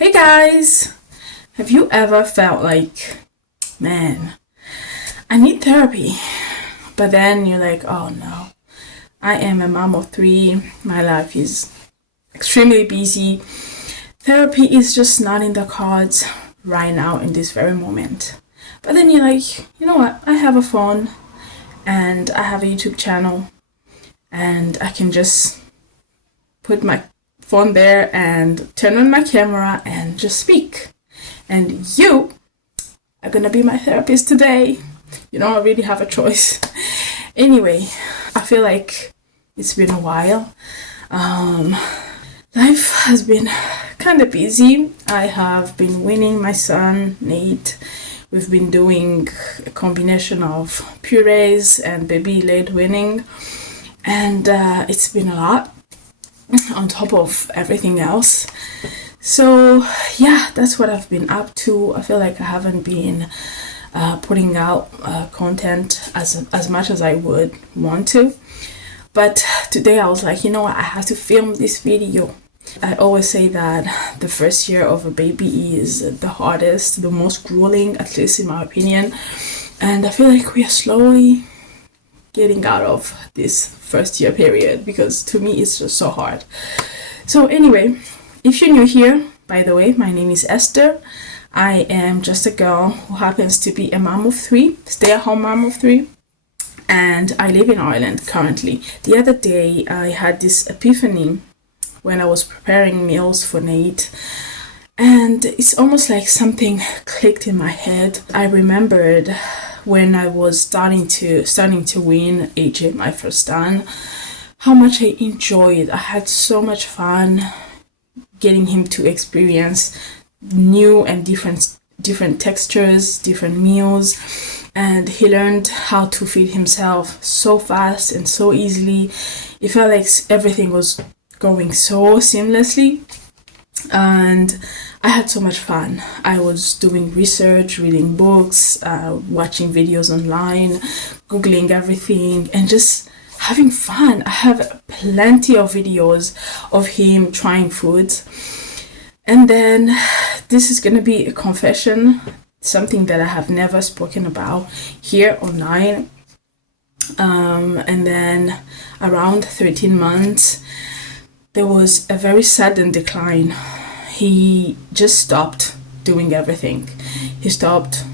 Hey guys! Have you ever felt like, man, I need therapy? But then you're like, oh no, I am a mom of three. My life is extremely busy. Therapy is just not in the cards right now in this very moment. But then you're like, you know what? I have a phone and I have a YouTube channel and I can just put my phone there and turn on my camera and just speak. And you are gonna be my therapist today. You don't really have a choice. Anyway, I feel like it's been a while. Life has been kind of busy. I have been weaning my son, Nate. We've been doing a combination of purees and baby-led weaning. And it's been a lot on top of everything else. So yeah, that's what I've been up to. I feel like I haven't been putting out content as much as I would want to. But today I was like, you know what, I have to film this video. I always say that the first year of a baby is the hardest, the most grueling, at least in my opinion. And I feel like we are slowly getting out of this first year period, because to me it's just so hard. So anyway, if you're new here, by the way, my name is Esther. I am just a girl who happens to be a mom of three, stay-at-home mom of three, and I live in Ireland currently. The other day I had this epiphany when I was preparing meals for Nate, and it's almost like something clicked in my head. I remembered when I was starting to wean AJ, my first son, how much I enjoyed. I had so much fun getting him to experience new and different textures, different meals, and he learned how to feed himself so fast and so easily. It felt like everything was going so seamlessly, and I had so much fun. I was doing research, reading books, watching videos online, googling everything, and just having fun. I have plenty of videos of him trying foods. And then this is gonna be a confession, something that I have never spoken about here online. And then around 13 months, there was a very sudden decline. He just stopped doing everything. He stopped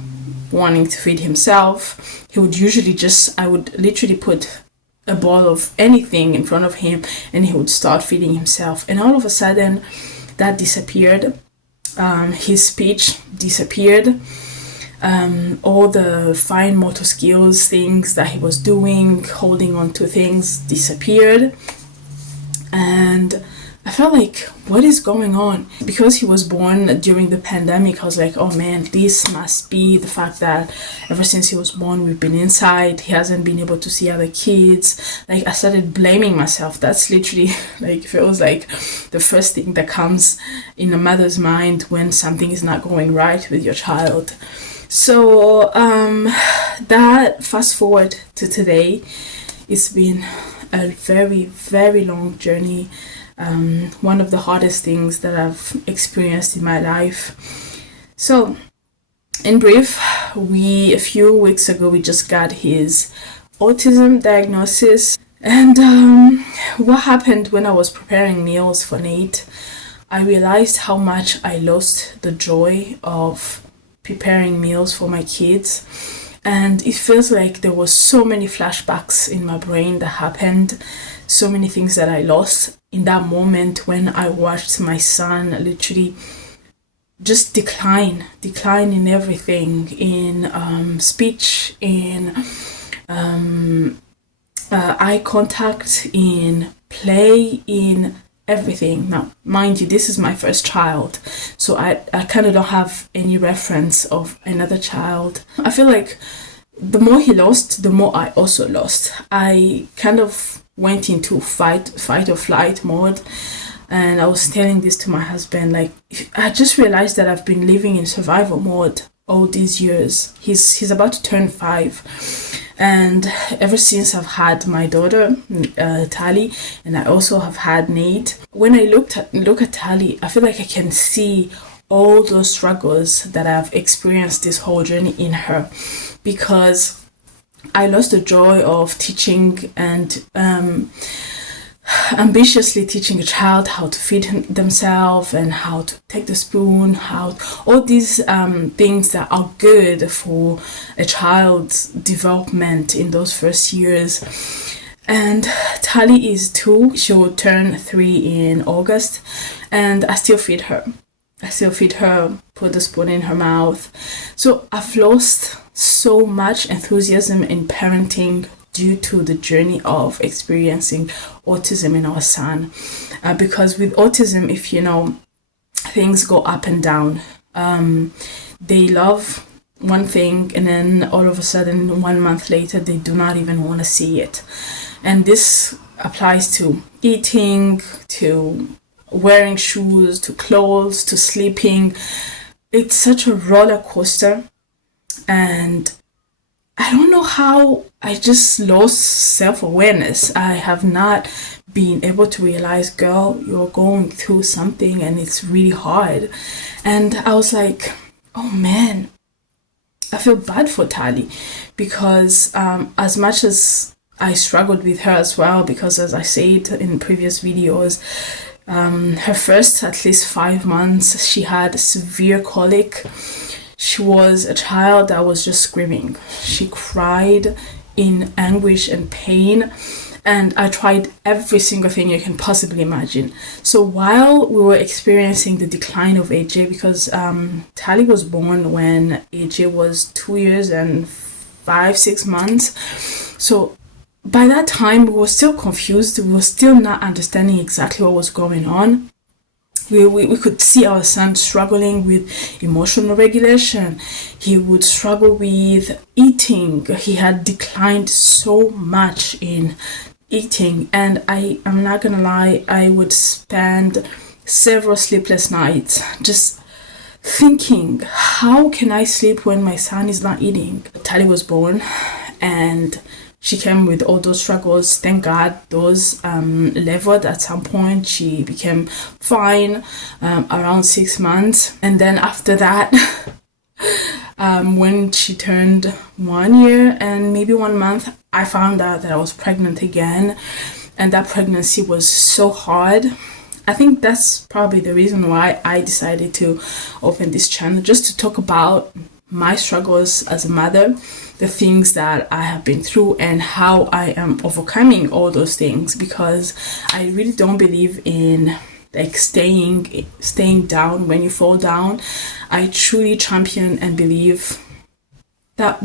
wanting to feed himself. He would usually I would literally put a bowl of anything in front of him and he would start feeding himself. And all of a sudden, that disappeared. His speech disappeared. All the fine motor skills, things that he was doing, holding on to things, disappeared. And I felt like, what is going on? Because he was born during the pandemic, I was like, oh man, this must be the fact that ever since he was born, we've been inside. He hasn't been able to see other kids. Like, I started blaming myself. That's literally, like, feels like the first thing that comes in a mother's mind when something is not going right with your child. So that fast forward to today, it's been a very, very long journey. One of the hardest things that I've experienced in my life. So, in brief, a few weeks ago, we just got his autism diagnosis. And what happened when I was preparing meals for Nate, I realized how much I lost the joy of preparing meals for my kids. And it feels like there was so many flashbacks in my brain that happened, so many things that I lost in that moment when I watched my son literally just decline in everything, in speech, in eye contact, in play, in everything. Now, mind you, this is my first child, so I kind of don't have any reference of another child. I feel like the more he lost, the more I also lost. I kind of went into fight or flight mode, and I was telling this to my husband, like, I just realized that I've been living in survival mode all these years. He's about to turn 5, and ever since I've had my daughter Tali, and I also have had Nate, when I look at Tali, I feel like I can see all those struggles that I've experienced this whole journey in her, because I lost the joy of teaching and ambitiously teaching a child how to feed themselves and how to take the spoon, how all these things that are good for a child's development in those first years. And Tali is 2. She will turn 3 in August, and I still feed her. Put the spoon in her mouth. So I've lost so much enthusiasm in parenting due to the journey of experiencing autism in our son. Because with autism, if you know, things go up and down. They love one thing, and then all of a sudden 1 month later they do not even want to see it. And this applies to eating, to wearing shoes, to clothes, to sleeping. It's such a roller coaster, and I don't know how I just lost self-awareness. I have not been able to realize, girl, you're going through something and it's really hard. And I was like, oh man, I feel bad for Tali, because as much as I struggled with her as well, because as I said in previous videos, her first at least 5 months, she had severe colic. She was a child that was just screaming. She cried in anguish and pain, and I tried every single thing you can possibly imagine. So while we were experiencing the decline of AJ, because Tali was born when AJ was 2 years and 5-6 months, so by that time we were still confused. We were still not understanding exactly what was going on. We could see our son struggling with emotional regulation. He would struggle with eating. He had declined so much in eating, and I'm not gonna lie, I would spend several sleepless nights just thinking, how can I sleep when my son is not eating? Tali was born, and she came with all those struggles. Thank God those leveled at some point. She became fine around 6 months. And then after that, when she turned 1 year and maybe 1 month, I found out that I was pregnant again. And that pregnancy was so hard. I think that's probably the reason why I decided to open this channel, just to talk about my struggles as a mother, the things that I have been through, and how I am overcoming all those things, because I really don't believe in like staying down when you fall down. I truly champion and believe that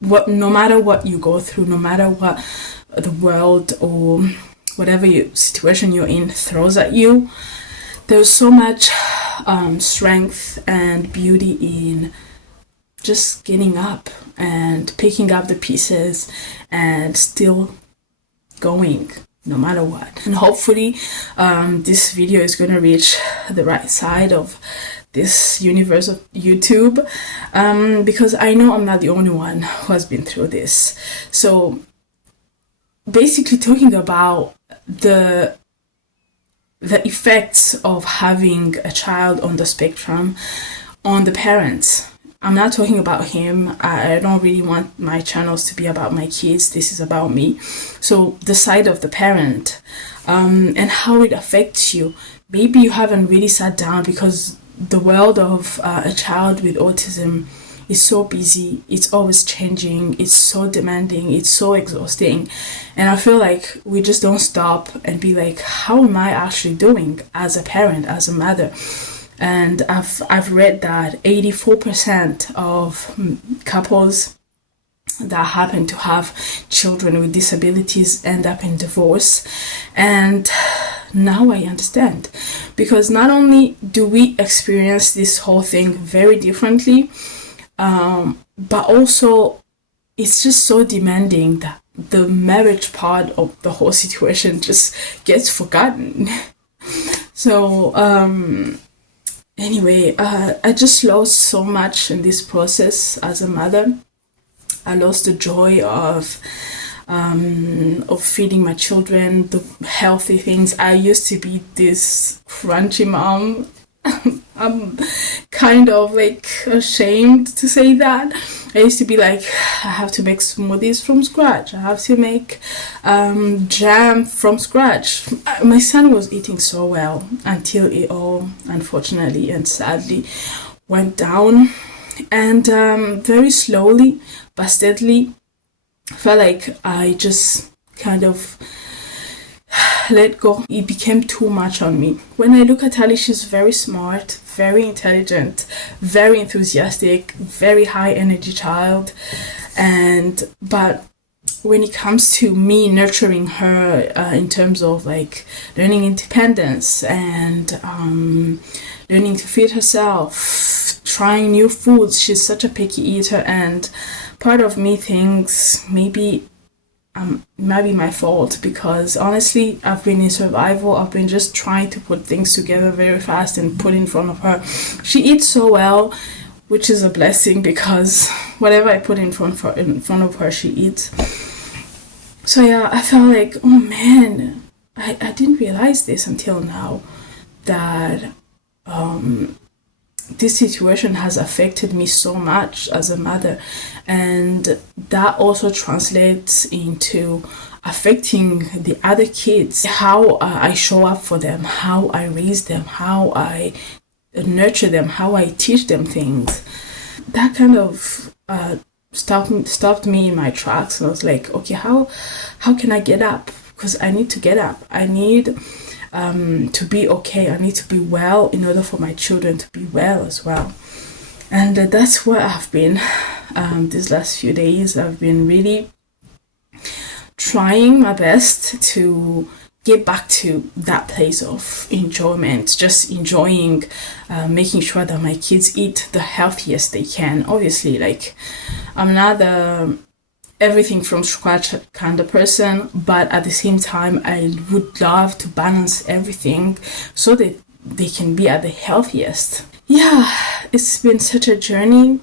no matter what you go through, no matter what the world or whatever situation you're in throws at you, there's so much strength and beauty in just getting up and picking up the pieces and still going no matter what. And hopefully this video is going to reach the right side of this universe of YouTube, because I know I'm not the only one who has been through this. So basically talking about the effects of having a child on the spectrum on the parents. I'm not talking about him. I don't really want my channels to be about my kids. This is about me. So the side of the parent, and how it affects you. Maybe you haven't really sat down, because the world of a child with autism is so busy. It's always changing. It's so demanding. It's so exhausting. And I feel like we just don't stop and be like, how am I actually doing as a parent, as a mother? And I've read that 84% of couples that happen to have children with disabilities end up in divorce. And now I understand, because not only do we experience this whole thing very differently, but also it's just so demanding that the marriage part of the whole situation just gets forgotten. So anyway, I just lost so much in this process as a mother. I lost the joy of feeding my children the healthy things. I used to be this crunchy mom I'm kind of like ashamed to say that. I used to be like, I have to make smoothies from scratch. I have to make jam from scratch. My son was eating so well until it all, unfortunately and sadly, went down. And very slowly but steadily, I felt like I just kind of let go. It became too much on me. When I look at Ali, she's very smart, very intelligent, very enthusiastic, very high energy child. But when it comes to me nurturing her in terms of like learning independence and learning to feed herself, trying new foods, she's such a picky eater, and part of me thinks maybe might be my fault, because honestly I've been in survival. I've been just trying to put things together very fast and put in front of her. She eats so well, which is a blessing, because whatever I put in front of her, she eats. So yeah, I felt like, oh man, I didn't realize this until now, that this situation has affected me so much as a mother, and that also translates into affecting the other kids, how I show up for them, how I raise them, how I nurture them, how I teach them things. That kind of stopped me in my tracks. And I was like, okay, how can I get up? Because I need to get up. I need to be okay. I need to be well in order for my children to be well as well. And that's where I've been these last few days. I've been really trying my best to get back to that place of enjoyment, just enjoying making sure that my kids eat the healthiest they can. Obviously, like, I'm not the everything from scratch kind of person, but at the same time I would love to balance everything so that they can be at the healthiest. Yeah, it's been such a journey.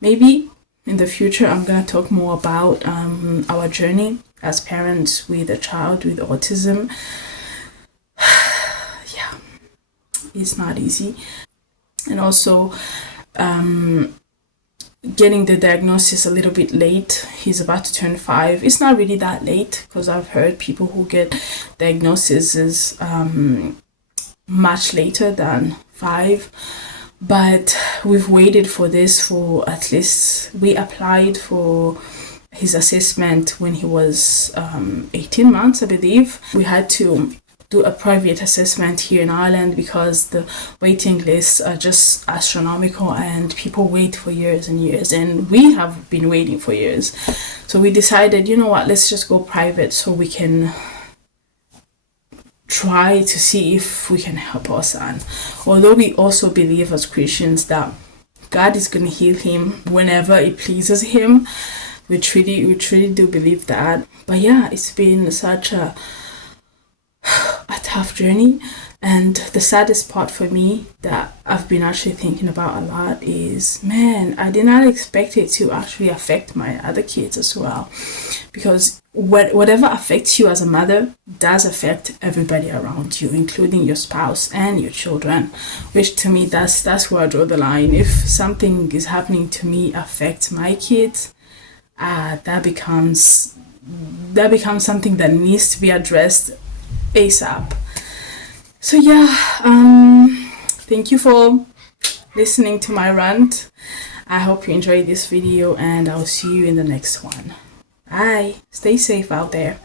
Maybe in the future I'm gonna talk more about our journey as parents with a child with autism. Yeah, it's not easy. And also getting the diagnosis a little bit late. He's about to turn 5. It's not really that late, because I've heard people who get diagnoses much later than 5. But we've waited for this for at least, we applied for his assessment when he was 18 months, I believe. We had to do a private assessment here in Ireland because the waiting lists are just astronomical and people wait for years and years, and we have been waiting for years. So we decided, you know what, let's just go private so we can try to see if we can help our son. Although we also believe as Christians that God is going to heal him whenever it pleases him. We truly do believe that. But yeah, it's been such a tough journey, and the saddest part for me that I've been actually thinking about a lot is, man, I did not expect it to actually affect my other kids as well, because whatever affects you as a mother does affect everybody around you, including your spouse and your children, which to me, that's where I draw the line. If something is happening to me affects my kids, that becomes something that needs to be addressed ASAP. So yeah, thank you for listening to my rant. I hope you enjoyed this video, and I'll see you in the next one. Bye. Stay safe out there.